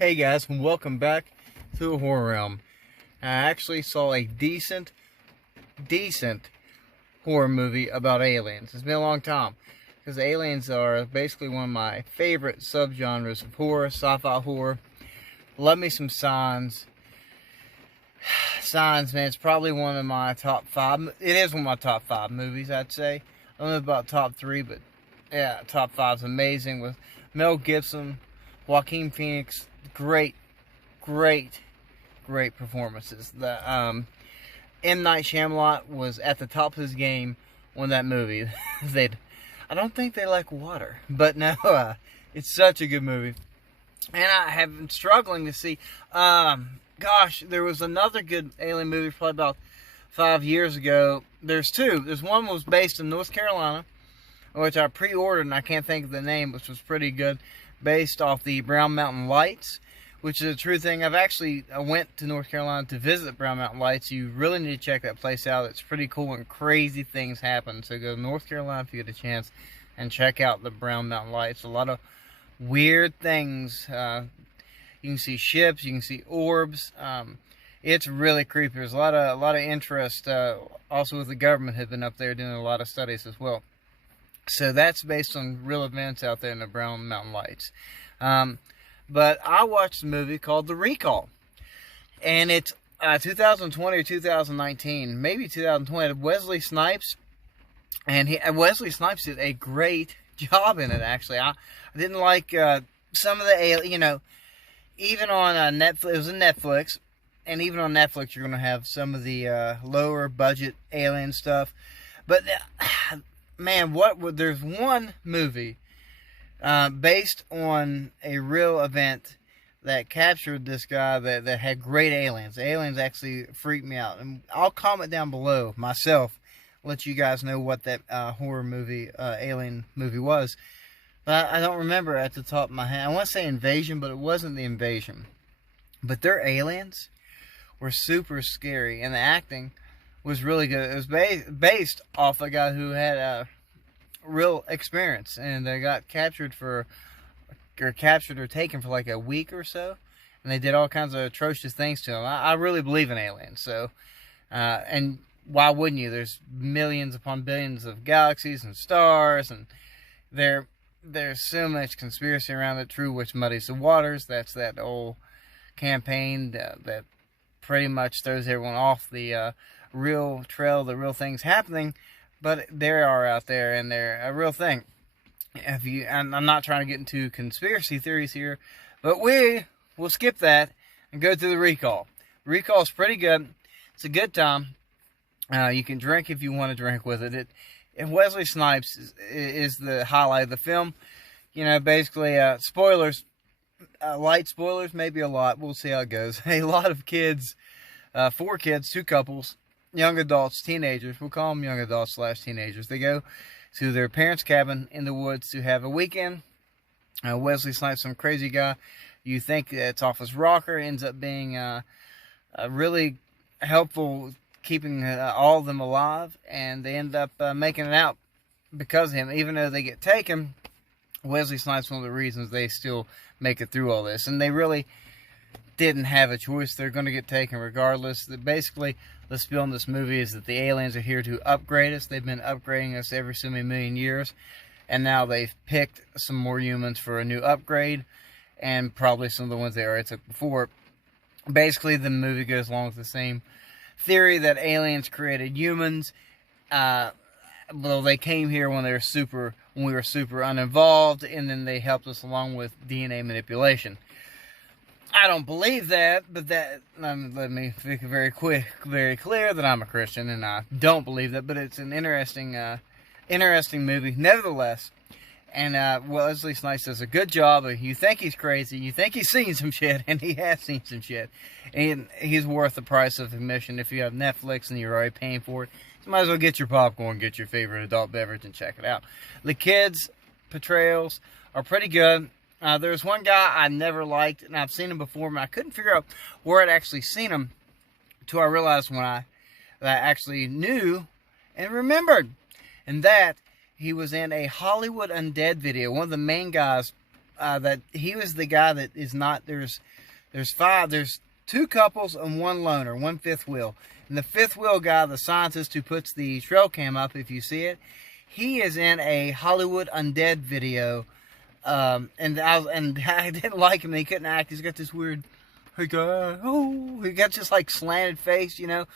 Hey guys, and welcome back to the Horror Realm. I actually saw a decent horror movie about aliens. It's been a long time, because aliens are basically one of my favorite subgenres of horror, sci-fi horror. Love me some Signs. Signs, man, it's probably one of my top 5. It is one of my top 5 movies, I'd say. I don't know about top 3, but yeah, top 5 is amazing, with Mel Gibson, Joaquin Phoenix. Great performances. The M. Night Shyamalan was at the top of his game on that movie. I don't think they like water, but no, it's such a good movie. And I have been struggling to see. Gosh, there was another good alien movie probably about 5 years ago. There's two. There's one was based in North Carolina, which I pre-ordered, and I can't think of the name, which was pretty good, based off the Brown Mountain Lights, which is a true thing. I went to North Carolina to visit Brown Mountain Lights. You really need to check that place out. It's pretty cool and crazy things happen. So go to North Carolina if you get a chance and check out the Brown Mountain Lights. A lot of weird things. You can see ships. You can see orbs. It's really creepy. There's a lot of interest. Also, with the government have been up there doing a lot of studies as well. So that's based on real events out there in the Brown Mountain Lights. But I watched a movie called The Recall. And it's 2020 or 2019, maybe 2020. Wesley Snipes. And Wesley Snipes did a great job in it, actually. I didn't like some of the, even on Netflix, it was on Netflix. And even on Netflix, you're going to have some of the lower budget alien stuff. But man, there's one movie based on a real event that captured this guy that had great aliens. The aliens actually freaked me out. And I'll comment down below myself, let you guys know what that horror movie, alien movie was. But I don't remember at the top of my head. I want to say Invasion, but it wasn't the Invasion. But their aliens were super scary, and the acting was really good. It was based off a guy who had a real experience, and they got captured or taken for like a week or so, and they did all kinds of atrocious things to him. I really believe in aliens, so and why wouldn't you? There's millions upon billions of galaxies and stars, and there's so much conspiracy around it. True, which muddies the waters. That's that old campaign that pretty much throws everyone off the real trail, the real things happening. But they are out there, and they're a real thing. I'm not trying to get into conspiracy theories here, but we will skip that and go to The Recall. Recall is pretty good. It's a good time. You can drink if you want to drink with it. And Wesley Snipes is the highlight of the film. Basically, spoilers, light spoilers, maybe a lot. We'll see how it goes. A lot of kids, 4 kids, 2 couples, young adults, teenagers, we'll call them young adults / teenagers. They go to their parents' cabin in the woods to have a weekend. Wesley Snipes, some crazy guy. You think it's off his rocker, ends up being really helpful keeping all of them alive, and they end up making it out because of him. Even though they get taken, Wesley Snipes, one of the reasons they still make it through all this. And they really didn't have a choice. They're going to get taken regardless. Basically, the spiel in this movie is that the aliens are here to upgrade us. They've been upgrading us every so many million years, and now they've picked some more humans for a new upgrade, and probably some of the ones they already took before. Basically, the movie goes along with the same theory that aliens created humans. Well, they came here when we were super uninvolved, and then they helped us along with DNA manipulation. I don't believe that, but let me make it very clear that I'm a Christian, and I don't believe that. But it's an interesting movie, nevertheless. And Wesley Snipes does a good job. You think he's crazy, you think he's seen some shit, and he has seen some shit. And he's worth the price of admission. If you have Netflix and you're already paying for it, you might as well get your popcorn, get your favorite adult beverage, and check it out. The kids' portrayals are pretty good. There's one guy I never liked, and I've seen him before, but I couldn't figure out where I'd actually seen him until I realized that I actually knew and remembered. And that he was in a Hollywood Undead video. One of the main guys that he was the guy that is not. There's two couples and one loner, one fifth wheel. And the fifth wheel guy, the scientist who puts the trail cam up, if you see it, he is in a Hollywood Undead video. And I didn't like him. He couldn't act. He's got this weird, he got just like slanted face, you know.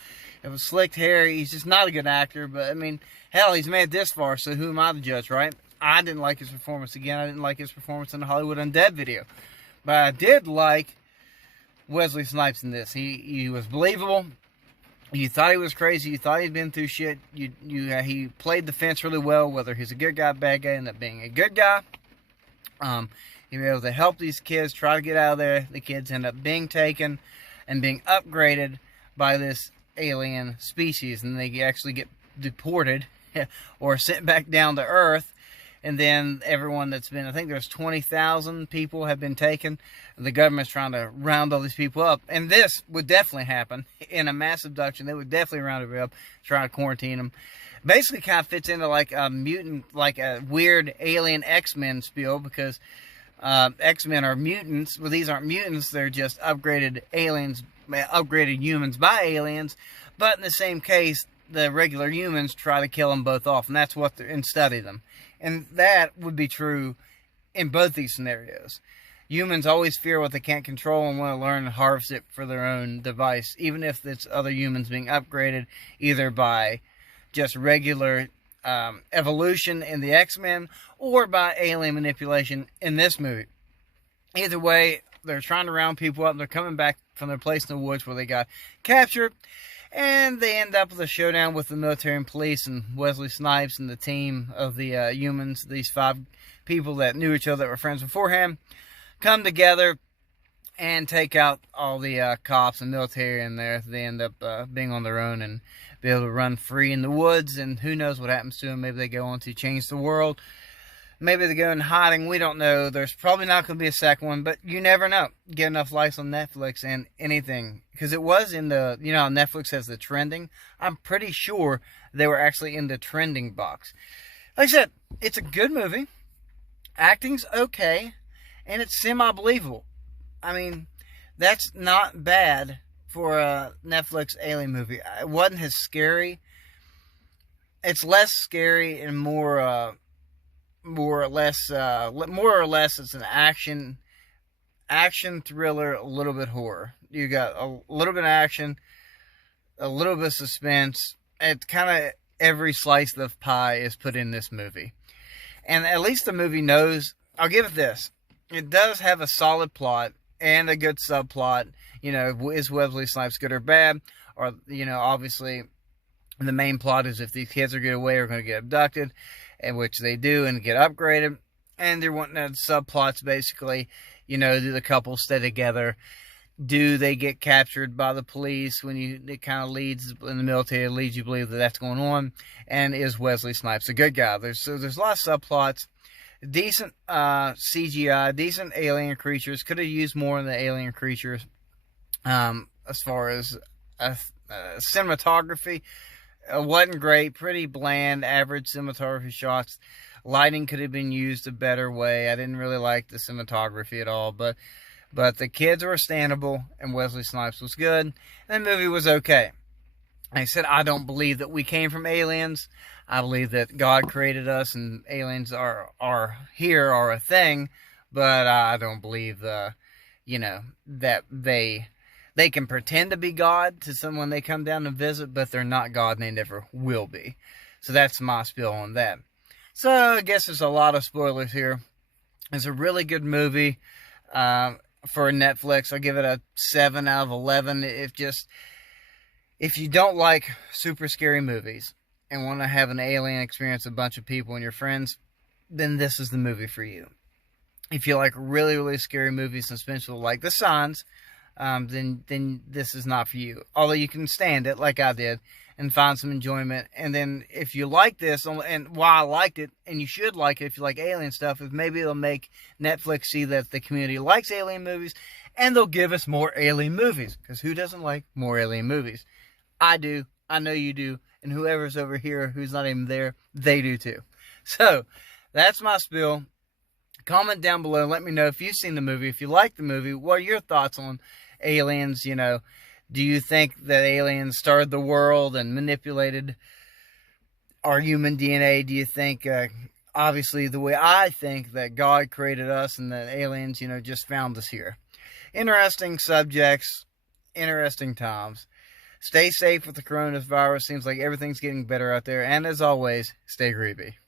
It was slicked hair. He's just not a good actor. But I mean, hell, he's made it this far, so who am I to judge, right? I didn't like his performance again. I didn't like his performance in the Hollywood Undead video, but I did like Wesley Snipes in this. He was believable. You thought he was crazy. You thought he'd been through shit. He played the fence really well. Whether he's a good guy, bad guy, ended up being a good guy. He was able to help these kids try to get out of there. The kids end up being taken and being upgraded by this alien species, and they actually get deported or sent back down to Earth. And then everyone that's been, I think there's 20,000 people have been taken. The government's trying to round all these people up. And this would definitely happen in a mass abduction. They would definitely round them up, try to quarantine them. Basically kind of fits into like a mutant, like a weird alien X-Men spiel, because X-Men are mutants. Well, these aren't mutants. They're just upgraded aliens, upgraded humans by aliens. But in the same case, the regular humans try to kill them both off. And that's what they're, and study them. And that would be true in both these scenarios. Humans always fear what they can't control and want to learn and harvest it for their own device, even if it's other humans being upgraded either by just regular evolution in the X-Men or by alien manipulation in this movie. Either way, they're trying to round people up. They're coming back from their place in the woods where they got captured. And they end up with a showdown with the military and police, and Wesley Snipes and the team of the humans, these 5 people that knew each other, that were friends beforehand, come together and take out all the cops and military in there. They end up being on their own and be able to run free in the woods, and who knows what happens to them. Maybe they go on to change the world. Maybe they go in hiding. We don't know. There's probably not going to be a second one, but you never know. Get enough likes on Netflix and anything. Because it was in the, you know, Netflix has the trending. I'm pretty sure they were actually in the trending box. Like I said, it's a good movie. Acting's okay. And it's semi-believable. I mean, that's not bad for a Netflix alien movie. It wasn't as scary. It's less scary and more or less it's an action thriller, a little bit horror. You got a little bit of action, a little bit of suspense. It's kind of every slice of pie is put in this movie. And at least the movie knows, I'll give it this. It does have a solid plot and a good subplot. You know, is Wesley Snipes good or bad? Or, you know, obviously the main plot is if these kids are getting away or going to get abducted, in which they do and get upgraded. And they're wanting subplots basically, you know, do the couple stay together? Do they get captured by the police? It kind of leads in the military, it leads you to believe that that's going on. And is Wesley Snipes a good guy? There's a lot of subplots. Decent CGI, decent alien creatures. Could have used more of the alien creatures. As far as cinematography, wasn't great. Pretty bland, average cinematography shots. Lighting could have been used a better way. I didn't really like the cinematography at all, but the kids were understandable, and Wesley Snipes was good, and the movie was okay. Like I said, I don't believe that we came from aliens. I believe that God created us, and aliens are a thing, but I don't believe that they can pretend to be God to someone they come down to visit, but they're not God, and they never will be. So that's my spiel on that. So I guess there's a lot of spoilers here. It's a really good movie for Netflix. I'll give it a 7 out of 11. If you don't like super scary movies and want to have an alien experience with a bunch of people and your friends, then this is the movie for you. If you like really, really scary movies and suspenseful like The Signs, then this is not for you. Although you can stand it like I did and find some enjoyment. And then if you like this, and why I liked it, and you should like it if you like alien stuff, is maybe it'll make Netflix see that the community likes alien movies, and they'll give us more alien movies. Because who doesn't like more alien movies? I do. I know you do. And whoever's over here who's not even there, they do too. So, that's my spiel. Comment down below. Let me know if you've seen the movie. If you like the movie, what are your thoughts on aliens? You know, do you think that aliens started the world and manipulated our human DNA? Do you think, obviously, the way I think, that God created us and that aliens, you know, just found us here? Interesting subjects, interesting times. Stay safe with the coronavirus. Seems like everything's getting better out there. And as always, stay creepy.